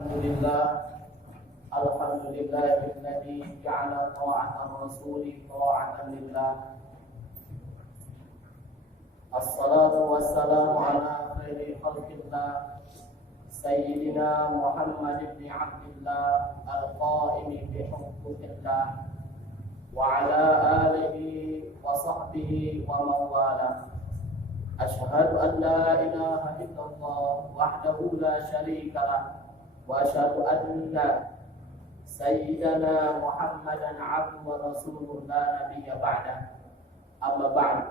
Alhamdulillahilladzi ja'ala ta'atan rasuli ta'atan lillah. Assalatu wassalamu ala khairi khalqillah Sayyidina Muhammad ibn Abdillah al-qa'imi bihuquqillah wa ala alihi wa sahbihi wa mawala. Ashhadu an la ilaha illallah wahdahu la syarika lah wa asyhadu anna sayyidana Muhammadan abduhu wa rasuluhu la nabiyya ba'da. Amma ba'd.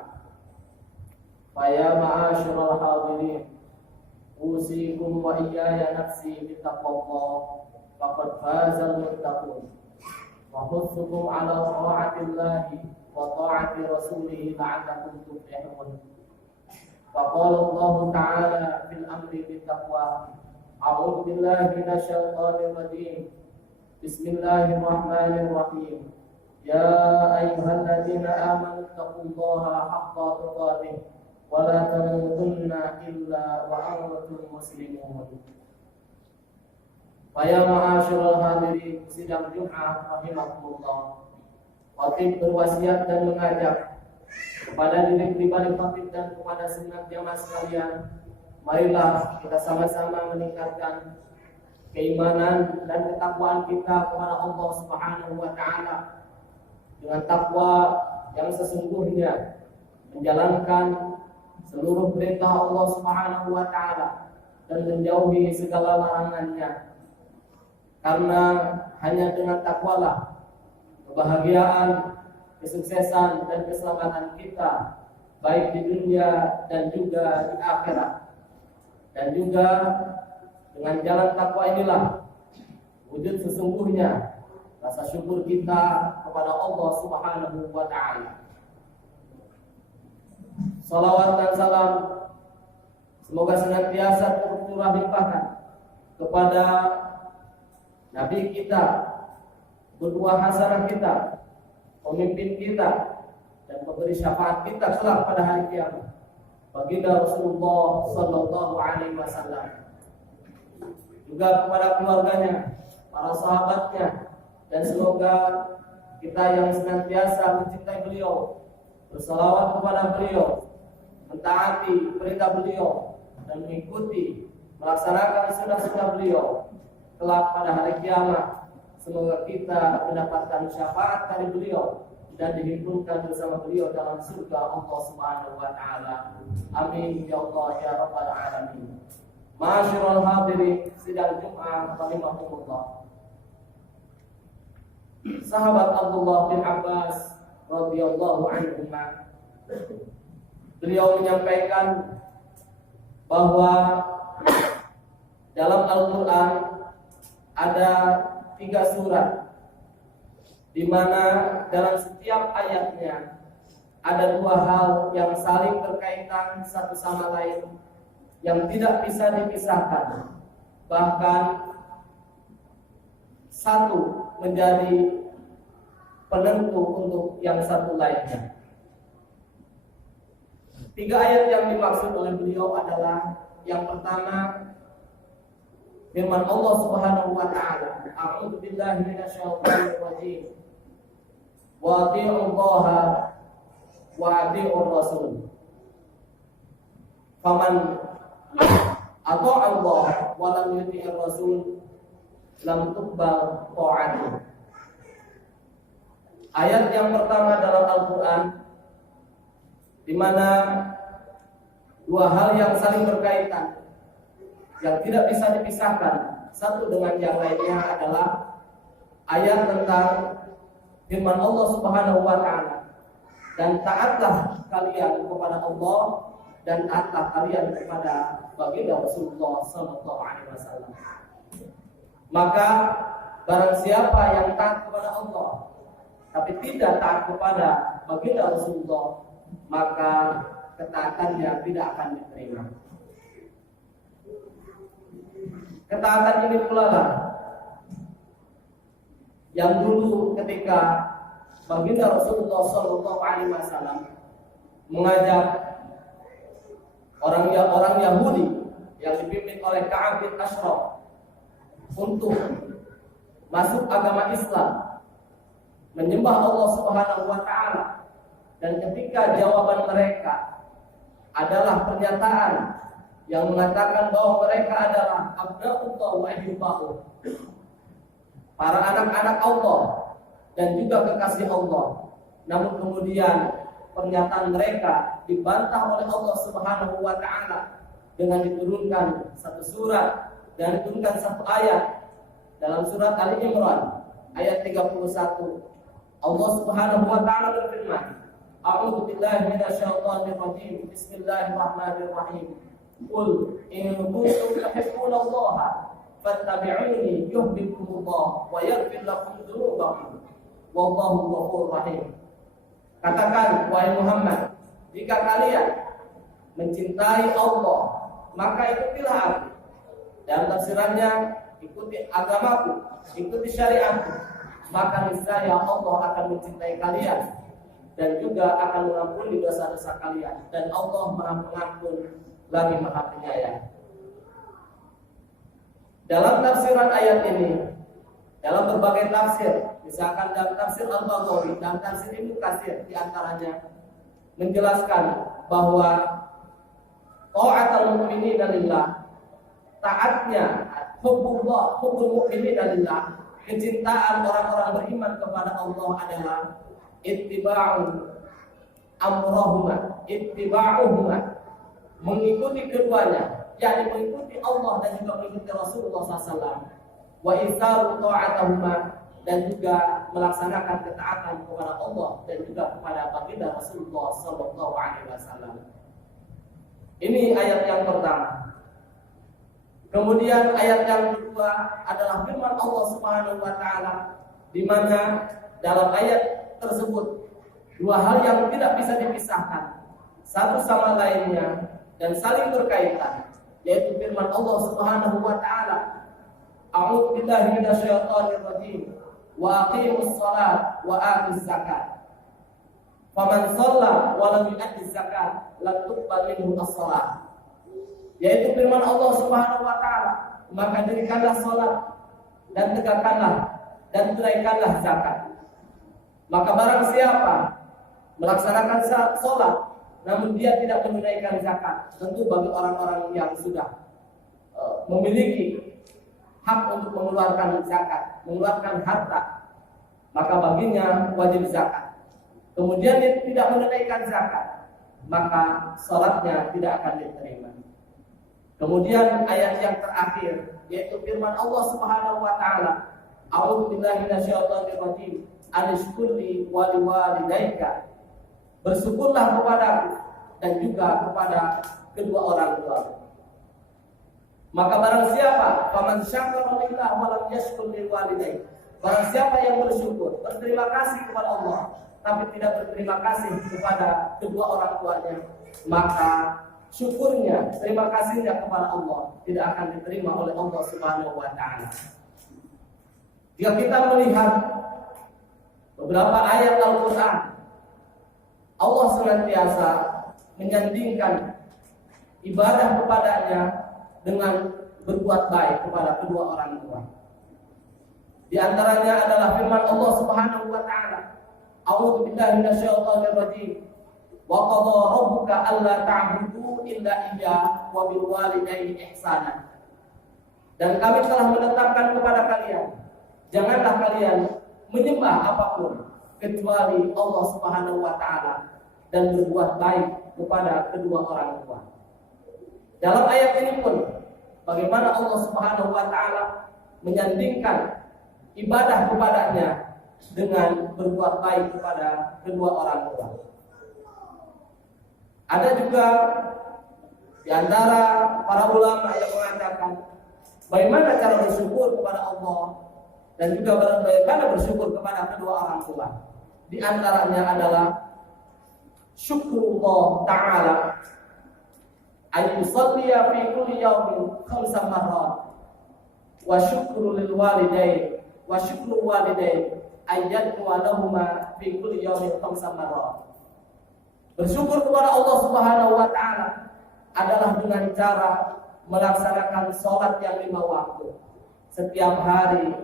Fa ya ma'asyiral hadirin, usikum wa iyaya nafsi bittaqwallah faqad fazal muttaqun wa hussukum ala ta'atillahi wa ta'ati rasulih la'allakum tuflihun. Faqala Allah ta'ala fil amri bittaqwa. A'udzu billahi minasyaitonir rajim. Bismillahirrahmanirrahim. Ya ayyuhalladzina amanu taqullaha haqqa tuqatih wa la tamutunna illa wa antum muslimun. Ya ma'asyiral hadirin sidang Jumat rahimakumullah. Khatib berwasiat dan mengajak kepada diri pribadi khatib dan kepada segenap jamaah sekalian, marilah kita sama-sama meningkatkan keimanan dan ketakwaan kita kepada Allah Subhanahu wa taala dengan takwa yang sesungguhnya, menjalankan seluruh perintah Allah Subhanahu wa taala dan menjauhi segala larangannya. Karena hanya dengan takwalah kebahagiaan, kesuksesan dan keselamatan kita baik di dunia dan juga di akhirat. Dan juga dengan jalan takwa inilah wujud sesungguhnya rasa syukur kita kepada Allah Subhanahu wa taala. Salawat dan salam semoga senantiasa tercurah limpahkan kepada Nabi kita, qudwah hasanah kita, pemimpin kita, dan pemberi syafaat kita kelak pada hari kiamat, baginda Rasulullah sallallahu alaihi wasallam. Juga kepada keluarganya, para sahabatnya, dan semoga kita yang senantiasa mencintai beliau, bersalawat kepada beliau, mentaati perintah beliau, dan mengikuti melaksanakan sunnah-sunnah beliau kelak pada hari kiamat. Semoga kita mendapatkan syafaat dari beliau dan dihimpunkan bersama beliau dalam surga Allah Subhanahu wa taala. Amin ya Allah ya rabbal alamin. Ma'asyiral hadirin sidang Jumat rahimahumullah. Sahabat Abdullah bin Abbas radhiyallahu anhu, beliau menyampaikan bahwa dalam Al-Qur'an ada 3 surat di mana dalam setiap ayatnya ada 2 hal yang saling berkaitan satu sama lain, yang tidak bisa dipisahkan. Bahkan satu menjadi penentu untuk yang satu lainnya. 3 ayat yang dimaksud oleh beliau adalah yang pertama firman Allah Subhanahu wa taala, a'udzu billahi minasyaitonir rajim. Wa atii'ullaha wa atii'ur rasul. Faman ata'a Allah wa lam yuti'ir rasul lam tuqbal ta'atuh. Ayat yang pertama dalam Al-Qur'an di mana 2 hal yang saling berkaitan, yang tidak bisa dipisahkan satu dengan yang lainnya adalah ayat tentang firman Allah Subhanahu wa taala, dan taatlah kalian kepada Allah dan taatlah kalian kepada baginda Rasulullah sallallahu alaihi wasallam. Maka barang siapa yang taat kepada Allah tapi tidak taat kepada baginda Rasulullah, maka ketaatannya tidak akan diterima. Ketaatan ini pula lah yang dulu ketika baginda Rasulullah sallallahu alaihi wasallam mengajak orang Yahudi yang dipimpin oleh Ka'ab bin Ashraf untuk masuk agama Islam, menyembah Allah Subhanahu wa taala, dan ketika jawaban mereka adalah pernyataan yang mengatakan bahwa mereka adalah abna'ullah wa ahibba'uh, para anak-anak Allah dan juga kekasih Allah. Namun kemudian pernyataan mereka dibantah oleh Allah Subhanahu wa taala dengan diturunkan satu surat dan diturunkan satu ayat dalam surat Ali Imran ayat 31. Allah Subhanahu wa taala berfirman, A'udzu billahi minasyaitonir rajim. Bismillahirrahmanirrahim. Qul in kuntum tuhibbunallaha fattabi'uni yuhibbukumullah wa yaghfir lakum dzunubakum. Wallahu ghafurur rahim. Katakan wahai Muhammad, jika kalian mencintai Allah, maka ikutilah aku. Dalam tafsirannya, ikuti agamaku, ikuti syariatku, maka niscaya Allah akan mencintai kalian dan juga akan mengampuni dosa-dosa kalian, dan Allah Maha Pengampun lagi Maha Penyayang. Dalam tafsiran ayat ini, dalam berbagai tafsir, misalkan dalam tafsir Al-Baghawi dan tafsir Ibnu Katsir di antaranya menjelaskan bahwa ta'atul mu'minina lillah, taatnya hubbullah, hubbul mu'minina lillah, kecintaan orang-orang beriman kepada Allah adalah ittiba'u amrahuma, ittiba'uhuma, mengikuti keduanya, yakni mengikuti Allah dan juga mengikuti Rasulullah SAW, wa isaru ta'atahuma, dan juga melaksanakan ketaatan kepada Allah dan juga kepada baginda Rasulullah SAW. Ini ayat yang pertama. Kemudian ayat yang kedua adalah firman Allah Subhanahu wa taala, di mana dalam ayat tersebut dua hal yang tidak bisa dipisahkan satu sama lainnya dan saling berkaitan, yaitu firman Allah Subhanahu wa taala, A'udzu billahi minasyaitonir rajim, wa aqimus shalah wa atuz zakat. Faman shalla wa lam yu'addi zakat lam tuqbal minhu as-shalah. Yaitu firman Allah Subhanahu wa taala, maka dirikanlah salat dan tegakkanlah dan tunaikanlah zakat. Maka barang siapa melaksanakan salat namun dia tidak menunaikan zakat, tentu bagi orang-orang yang sudah memiliki hak untuk mengeluarkan zakat, mengeluarkan harta, maka baginya wajib zakat. Kemudian dia tidak menunaikan zakat, maka salatnya tidak akan diterima. Kemudian ayat yang terakhir, yaitu firman Allah Subhanahu wa taala, A'udzu billahi minasyaitonir rajim, anishkurli wa liwalidayka. Bersyukurlah kepadaku dan juga kepada kedua orang tua. Maka barang siapa, faman syakara lillah wa lam yashkur liwalidayhi, barang siapa yang bersyukur, berterima kasih kepada Allah, tapi tidak berterima kasih kepada kedua orang tuanya, maka syukurnya, terima kasihnya kepada Allah tidak akan diterima oleh Allah Subhanahu wa taala. Jika kita melihat beberapa ayat Al-Qur'an, Allah senantiasa menyandingkan ibadah kepadanya dengan berbuat baik kepada kedua orang tua. Di antaranya adalah firman Allah Subhanahu wa taala, A'udzu billahi minasyaitonir rajim. Wa qadha rabbuka alla ta'budu illa iyyahu wa bil walidayni ihsana. Dan kami telah menetapkan kepada kalian, janganlah kalian menyembah apapun kecuali Allah Subhanahu wa taala dan berbuat baik kepada kedua orang tua. Dalam ayat ini pun bagaimana Allah Subhanahu wa taala menyandingkan ibadah kepadanya dengan berbuat baik kepada kedua orang tua. Ada juga di antara para ulama yang mengatakan bagaimana cara bersyukur kepada Allah dan juga bagaimana bersyukur kepada kedua orang tua. Di antaranya adalah syukurullah ta'ala ayyusalliya fi kulli yawmin 5 marrat wa syukru lil walidain wa syukru walidain ayyadhu lahumma fi kulli yawmin 5 marrat. Bersyukur kepada Allah Subhanahu wa taala adalah dengan cara melaksanakan salat yang 5 waktu. setiap hari,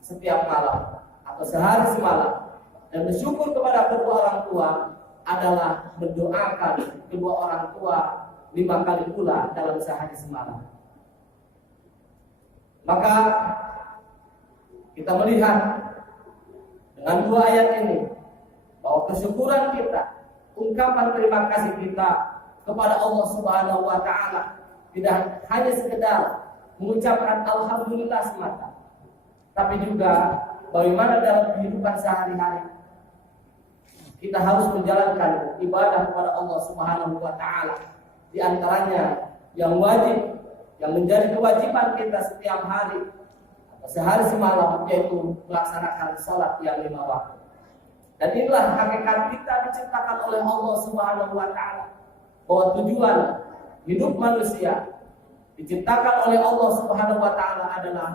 setiap malam, atau sehari semalam. Dan bersyukur kepada kedua orang tua adalah mendoakan kedua orang tua 5 kali pula dalam sehari semalam. Maka kita melihat dengan 2 ayat ini bahwa kesyukuran kita, ungkapan terima kasih kita kepada Allah Subhanahu wa taala tidak hanya sekedar mengucapkan alhamdulillah semata, tapi juga bagaimana dalam kehidupan sehari-hari kita harus menjalankan ibadah kepada Allah Subhanahu wa taala. Di antaranya yang wajib, yang menjadi kewajiban kita setiap hari atau sehari semalam, yaitu melaksanakan salat yang 5 waktu. Dan inilah hakikat kita diciptakan oleh Allah Subhanahu wa taala, bahwa tujuan hidup manusia diciptakan oleh Allah Subhanahu wa taala adalah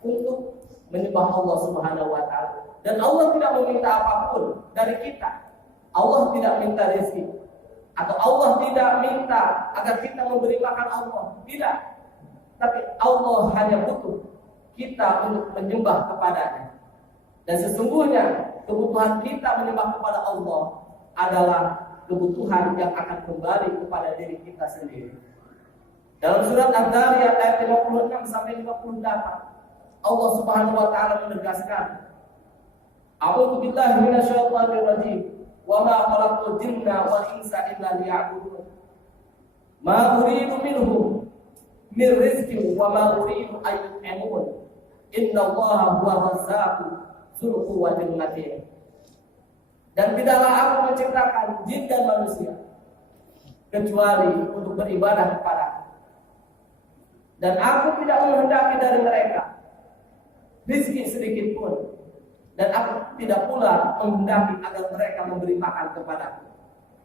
untuk menyembah Allah Subhanahu wa taala. Dan Allah tidak meminta apapun dari kita. Allah tidak minta rezeki, atau Allah tidak minta agar kita memberi makan Allah, tidak. Tapi Allah hanya butuh kita untuk menyembah kepadanya. Dan sesungguhnya kebutuhan kita menyembah kepada Allah adalah kebutuhan yang akan kembali kepada diri kita sendiri. Dalam surat Ad-Dariyat ayat 56 sampai 58, Allah Subhanahu wa taala menegaskan, A'udzu billahi minasyaitonir rajim. Wa ma khalaqtul jinna wal insa illa liya'budun. Ma uridu minhum min rizqin wa ma uridu an yut'imun. Innallaha huwa razzaqu dzul quwwatil matin. Dan tidaklah aku menciptakan jin dan manusia kecuali untuk beribadah kepada-Ku. Dan aku tidak menghendaki dari mereka rizki sedikit pun, dan aku tidak pula menghendaki agar mereka memberi makan kepadaku.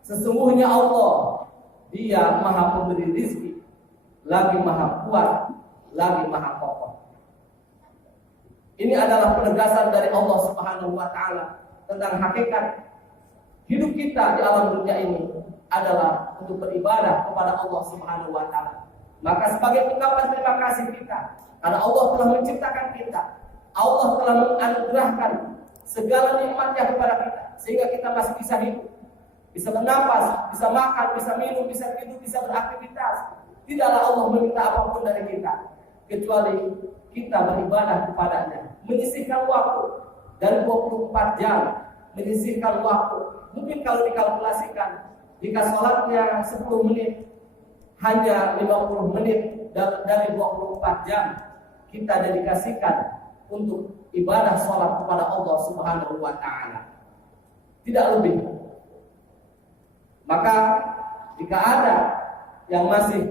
Sesungguhnya Allah, Dia Maha Pemberi rizki, lagi Maha Kuat, lagi Maha Kokoh. Ini adalah penegasan dari Allah Subhanahu wa taala tentang hakikat hidup kita di alam dunia ini adalah untuk beribadah kepada Allah Subhanahu wa taala. Maka sebagai ungkapan terima kasih kita karena Allah telah menciptakan kita, Allah telah menganugerahkan segala nikmatnya kepada kita sehingga kita masih bisa hidup, bisa bernapas, bisa makan, bisa minum, bisa tidur, bisa beraktivitas. Tidaklah Allah meminta apapun dari kita kecuali kita beribadah kepadanya, menyisihkan waktu dari 24 jam, menyisihkan waktu. Mungkin kalau dikalkulasikan, jika sholatnya 10 menit, hanya 50 menit dari 24 jam kita dedikasikan untuk ibadah sholat kepada Allah Subhanahu wa taala, tidak lebih. Maka jika ada yang masih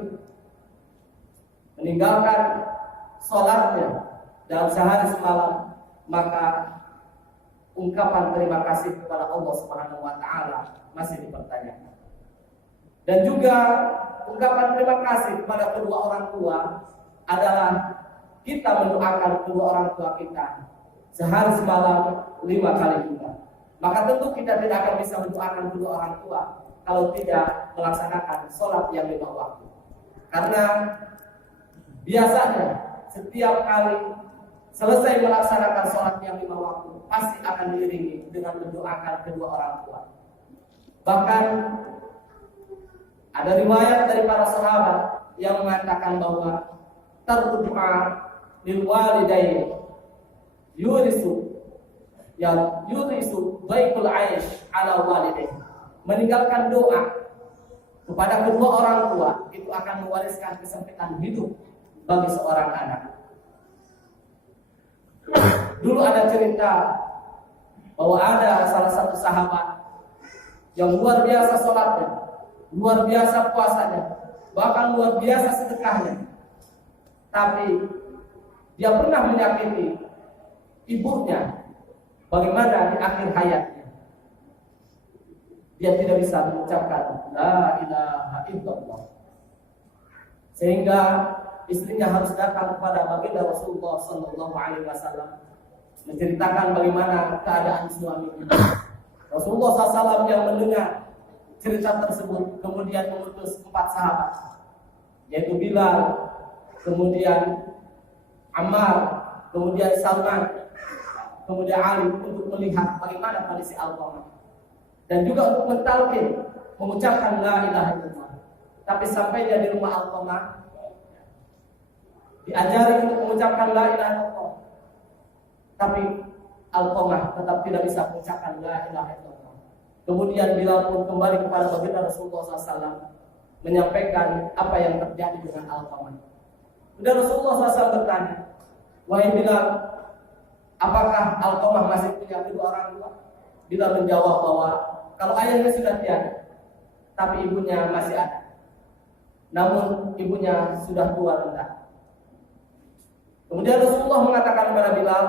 meninggalkan sholatnya dalam sehari semalam, maka ungkapan terima kasih kepada Allah Subhanahu wa taala masih dipertanyakan. Dan juga ungkapan terima kasih kepada kedua orang tua adalah kita mendoakan kedua orang tua kita sehari semalam 5 kali juga. Maka tentu kita tidak akan bisa mendoakan kedua orang tua kalau tidak melaksanakan sholat yang 5 waktu. Karena biasanya setiap kali selesai melaksanakan sholat yang 5 waktu pasti akan diiringi dengan mendoakan kedua orang tua. Bahkan ada riwayat dari para sahabat yang mengatakan bahwa tardu'a lil walidain yurisu baikul aish ala walidain. Meninggalkan doa kepada kedua orang tua itu akan mewariskan kesempitan hidup bagi seorang anak. Dulu ada cerita bahwa ada salah satu sahabat yang luar biasa sholatnya, luar biasa puasanya, bahkan luar biasa sedekahnya. Tapi dia pernah menyakiti ibunya. Bagaimana di akhir hayatnya? Dia tidak bisa mengucapkan la ilaha illallah. Sehingga istrinya harus datang kepada baginda Rasulullah sallallahu alaihi wasallam menceritakan bagaimana keadaan suaminya. Rasulullah SAW yang mendengar cerita tersebut kemudian mengutus 4 sahabat, yaitu Bilal, kemudian Ammar, kemudian Salman, kemudian Ali untuk melihat bagaimana kondisi Alqamah, dan juga untuk mentalkin, mengucapkan la ilaha illallah. Tapi sampainya di rumah Alqamah, diajari untuk mengucapkan la ilaha illallah, tapi Alqamah tetap tidak bisa mengucapkan la ilaha illallah. Kemudian Bilal pun kembali kepada baginda Rasulullah SAW, menyampaikan apa yang terjadi dengan Alqamah. Kemudian Rasulullah SAW bertanya, wahai Bilal, apakah Alqamah masih punya kedua orang tua? Bilal menjawab bahwa kalau ayahnya sudah tiada, tapi ibunya masih ada. Namun ibunya sudah tua renta. Kemudian Rasulullah mengatakan kepada Bilal,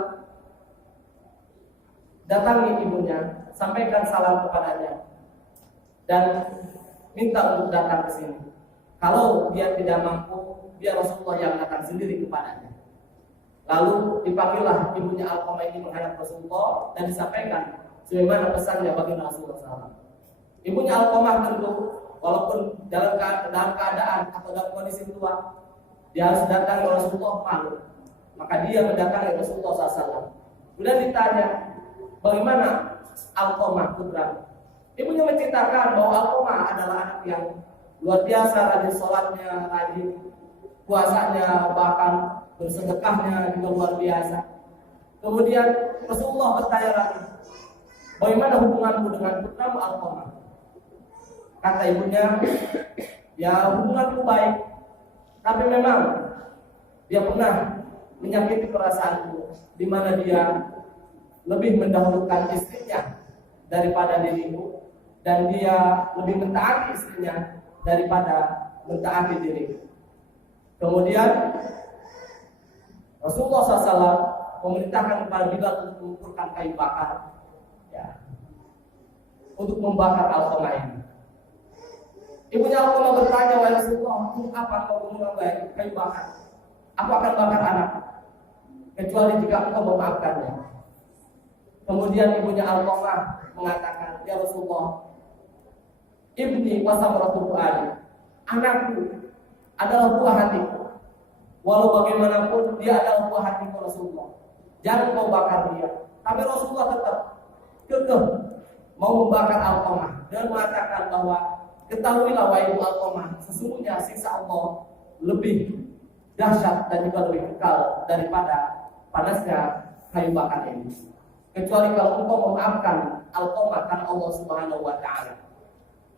datangi ibunya, sampaikan salam kepadanya, dan minta untuk datang ke sini. Kalau dia tidak mampu, biar Rasulullah yang datang sendiri kepadanya. Lalu dipanggillah ibunya Alqamah ini menghadap Rasulullah dan disampaikan sebagaimana pesannya bagi Rasulullah SAW. Ibunya Alqamah tentu walaupun dalam keadaan atau dalam kondisi tua, dia harus datang ke Rasulullah malu. Maka dia mendatangi Rasulullah SAW. Kemudian ditanya, bagaimana Alqamah putra? Ibunya menceritakan bahwa Alqamah adalah anak yang luar biasa, rajin sholatnya, rajin puasanya, bahkan bersedekahnya juga luar biasa. Kemudian Rasulullah bertanya lagi, bagaimana hubunganmu dengan putramu Alqamah? Kata ibunya, ya hubunganku baik, tapi memang dia pernah menyakiti perasaanku, di mana dia lebih mendahulukan istrinya daripada diriku, dan dia lebih mentaati istrinya daripada mentaati diriku. Kemudian Rasulullah SAW memerintahkan kepada Bilal untuk mengumpulkan kayu bakar, ya, untuk membakar Alqamah ini. Ibunya Alqamah bertanya, wahai Rasulullah, untuk apa kau mengumpulkan kayu bakar? Aku akan bakar anak, kecuali jika engkau memaafkannya. Kemudian ibunya Alqamah mengatakan, ya Rasulullah, ibni wasamratul fuadi, anakku adalah buah hatiku. Walau bagaimanapun dia adalah buah hatiku Rasulullah. Jangan kau bakar dia. Tapi Rasulullah tetap kekeh mau membakar Alqamah dan mengatakan bahwa ketahuilah wahai Alqamah, sesungguhnya siksa Allah lebih dahsyat dan juga lebih kekal daripada panasnya kayu bakar ini. Kecuali kalau engkau memaafkan Alqamah karena Allah Subhanahu wa taala.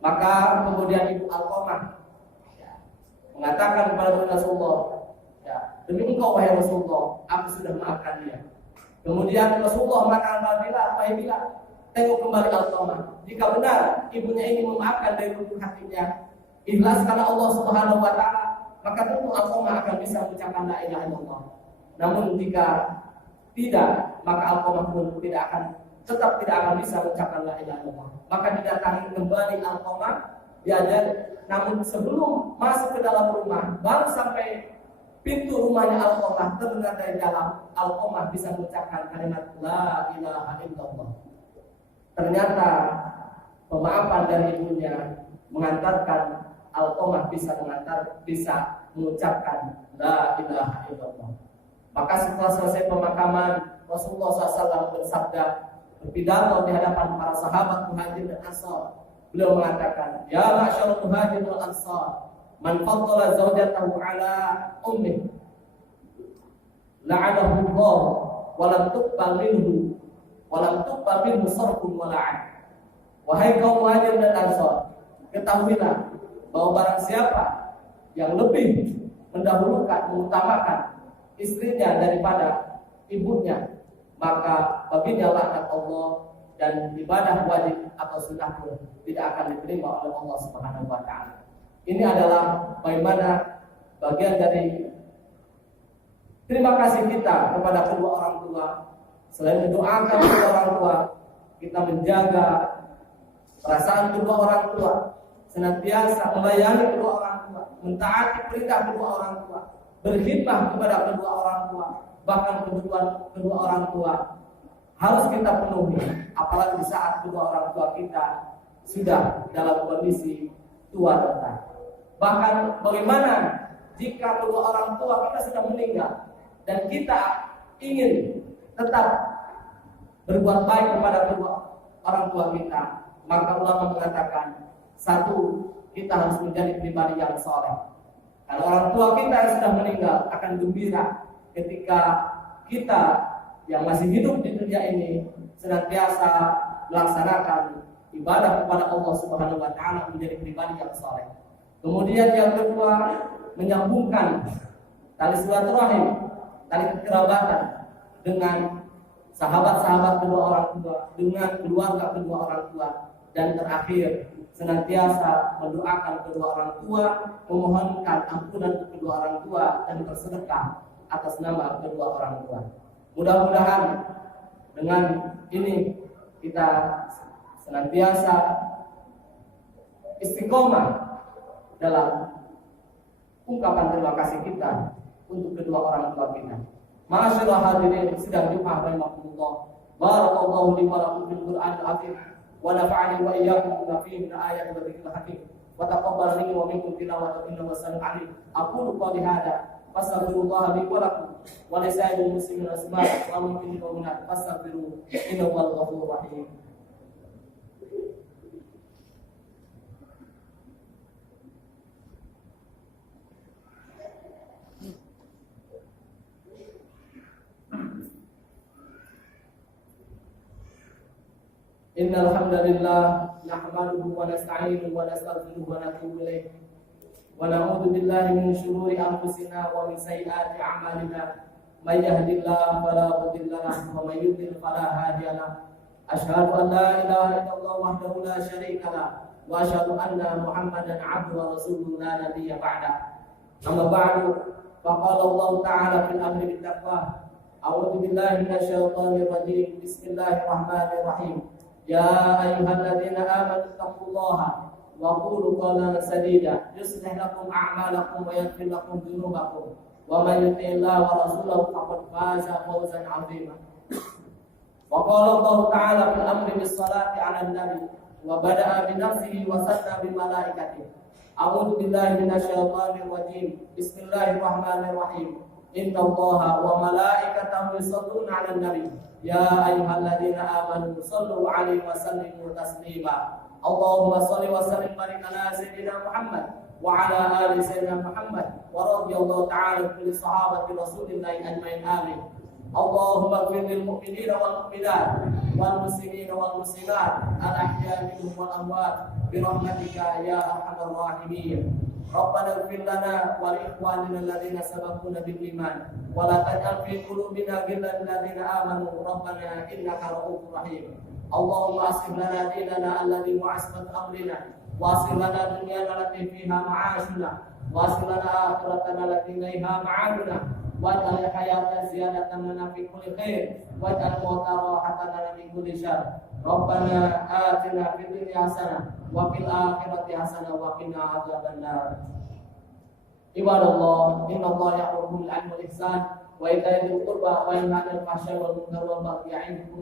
Maka kemudian ibu Alqamah mengatakan kepada Rasulullah, ya, demi engkau wahai Rasulullah, aku sudah memaafkan dia. Kemudian Rasulullah mengatakan kepada Bilal, wahai Bilal, tengok kembali Alqamah. Jika benar ibunya ini memaafkan dari lubuk hatinya, ikhlas karena Allah Subhanahu wa taala, maka tentu Alqamah akan bisa mengucapkan la ilaha illallah. Namun jika tidak, maka Alqamah pun tetap tidak akan bisa mengucapkan la ilaha illallah. Maka didatangi kembali Alqamah, diajar. Namun sebelum masuk ke dalam rumah, baru sampai pintu rumahnya Alqamah, terdengar dari dalam, Alqamah bisa mengucapkan kalimat la ilaha illallah. Ternyata pemaafan dari ibunya mengantarkan Alqamah bisa mengucapkan la ilaha illallah. Maka setelah selesai pemakaman, Rasulullah SAW bersabda, berpidato di hadapan para sahabat Muhajir dan Ansar. Beliau mengatakan, ya ma'syarul Muhajir wal Ansar, man faddala zawjatahu ala ummih la'anahu Allah wa lam tuqbal minhu sarfun wa la'an. Wahai kaum Muhajir dan Ansar, ketahuilah bahwa barang siapa yang lebih mendahulukan, mengutamakan istrinya daripada ibunya, maka baginya laknat Allah, dan ibadah wajib atau sunnah pun tidak akan diterima oleh Allah Subhanahu wa taala. Ini adalah bagaimana bagian dari terima kasih kita kepada kedua orang tua. Selain mendoakan kedua orang tua, kita menjaga perasaan kedua orang tua, senantiasa melayani kedua orang tua, mentaati perintah kedua orang tua, berkhidmat kepada kedua orang tua, bahkan kebutuhan kedua orang tua harus kita penuhi, apalagi di saat kedua orang tua kita sudah dalam kondisi tua renta. Bahkan bagaimana jika kedua orang tua kita sudah meninggal dan kita ingin tetap berbuat baik kepada kedua orang tua kita, maka ulama mengatakan, satu, kita harus menjadi pribadi yang soleh. Kalau orang tua kita yang sudah meninggal akan gembira ketika kita yang masih hidup di dunia ini senantiasa melaksanakan ibadah kepada Allah Subhanahu wa taala, menjadi pribadi yang soleh. Kemudian yang kedua, menyambungkan tali silaturahim, tali kekerabatan dengan sahabat-sahabat kedua orang tua, dengan keluarga kedua orang tua, dan terakhir senantiasa mendoakan kedua orang tua, memohonkan ampunan untuk kedua orang tua, dan bersedekah atas nama kedua orang tua. Mudah-mudahan dengan ini kita senantiasa istiqomah dalam ungkapan terima kasih kita untuk kedua orang tua kita. Masyaallah hadirin sidang Jumat rahimakumullah. Barakallahu li wa lakum fil Qur'anil azim wa nafa'ani wa iyyakum bima fihi min ayatin wa dzikril hakim. Wa taqabbal minni wa minkum tilawatan innahu was-sami'ul 'alim. Aqulu qawli hadza fastaghfirullah li wa lakum wa li sa'iril muslimin asma' wa mu'minin wa mu'minat fastaghfiru innahu huwal ghafurur rahim. Innal hamdalillah nahmaduhu wa nasta'inuhu wa nastaghfiruhu wa natubu ilayh wa na'udzu billahi min shururi anfusina wa min sayyiati a'malina may yahdihillahu fala mudilla lahu wa may yudlil fala hadiya lahu asyhadu an la ilaha illallah wahdahu la syarika lahu wa asyhadu anna Muhammadan 'abduhu wa rasuluhu la nabiyya ba'da amma ba'du faqala Allah ta'ala fil amri bit taqwa a'udzu billahi minasyaitonir rajim bismillahirrahmanirrahim. Ya ayyuhalladzina amanu taqullaha wa qulu qawlan sadida yuslih lakum a'malakum wa yaghfir lakum dhunubakum wa may yuti'illaha wa rasulahu faqad faza fawzan 'azima. Wa qala Allah ta'ala fil amri bis salati 'alan nabi wa bada'a bi nafsihi wa sanna bi malaikatihi. A'udzu billahi minasyaitonir rajim. Bismillahirrahmanirrahim. Innallaha wa malaikatahu yusholluna 'alan nabi. Ya ayyuhalladzina amanu shallu 'alaihi wa sallimu taslima. Allahumma shalli wa sallim barik ala sayyidina Muhammad wa ala ali sayyidina Muhammad wa radhiyallahu ta'ala kulli sahabati Rasulillahi ajmain amin. Allahumma ighfir lil mu'minina wal mu'minat wal muslimina wal muslimat al ahya'i minhum wal amwat bi rahmatika ya arhamar rahimin. Rabbana ighfir lana wa li ikhwanina alladhina sabaquna bil iman wa la taj'al fi qulubina ghillan lil ladzina amanu rabbana innaka ra'ufur rahim. Allahumma aslih lana dinana alladhi huwa 'ismatu amrina wa aslih lana dunyana allati fiha ma'ashuna wa aslih lana akhiratana allati ilayha ma'aduna waj'al hayata ziyadatan lana fi kulli khair waj'al mauta rahatan lana min kulli syarr. Rabbana atina fid dunya hasanah wa fil akhirati hasanah wa qina adzabannar. Ibadallah, innallaha ya'muru bil 'adli wal ihsan wa ita'i dzil qurba wa yanha 'anil fahsya'i wal munkari wal baghi ya'idukum